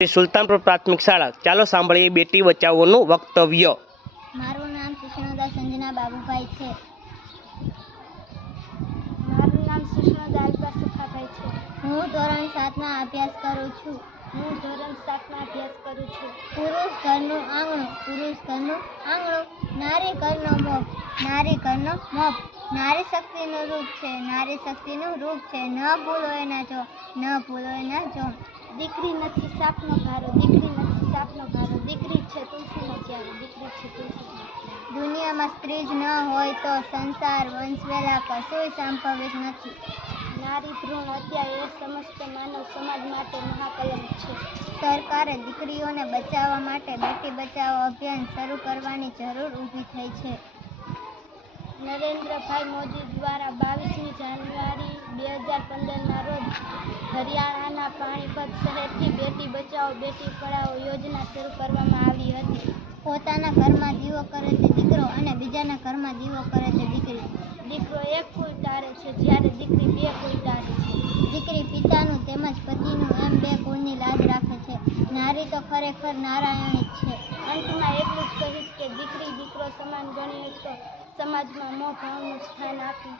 શ્રી સુલતાનપુર પ્રાથમિક શાળા. ચાલો સાંભળીએ બેટી બચાવોનું વક્તવ્ય. મારું નામ સુષ્ણુદા સંજના બાબુભાઈ છે. મારું નામ સુષ્ણુદા સુખાભાઈ છે. હું ધોરણ સાતમાં અભ્યાસ કરું છું. હું ધોરણ સાતમાં અભ્યાસ કરું છું. પુરુષ ઘરનું આંગણું, પુરુષ ઘરનું આંગણું, નારી ઘરનો મોપ, નારી ઘરનો મોપ. નારી શક્તિનું રૂપ છે, નારી શક્તિનું રૂપ છે. ન ભૂલો એના જો, ન ભૂલો એના જો. દીકરી નથી, સાપનો ભારો, દીકરી નથી, સાપનો ભારો. દીકરી છે, તુલસીનો ચારો દીકરી છે તુલસી દુનિયામાં સ્ત્રી જ ન હોય તો સંસાર વંશવેલા કશું સંભવિત નથી. નારી ભ્રૂણ અત્યારે એ સમસ્ત માનવ સમાજ માટે મહાકલંક છે. સરકારે દીકરીઓને બચાવવા માટે બેટી બચાવો અભિયાન શરૂ કરવાની જરૂર ઊભી થઈ છે. નરેન્દ્રભાઈ મોદી દ્વારા બાવીસમી જાન્યુઆરી બે હજાર પંદર હરિયાણાના પાણીપત શહેરથી બેટી બચાવો, બેટી પઢાઓ યોજના શરૂ કરવામાં આવી હતી. પોતાના ઘરમાં દીવો કરે છે દીકરો અને બીજાના ઘરમાં દીવો કરે છે દીકરી. દીકરો એક ફૂલ તારે છે, જ્યારે દીકરી બે ફૂલ તારે છે. દીકરી પિતાનું તેમજ પતિનું એમ બે કુળની લાજ રાખે છે. નારી તો ખરેખર નારાયણી જ છે. અંતમાં એટલું જ કહીશ કે દીકરી દીકરો સમાન ગણીએ તો સમાજમાં મોં ભાવનું સ્થાન આપી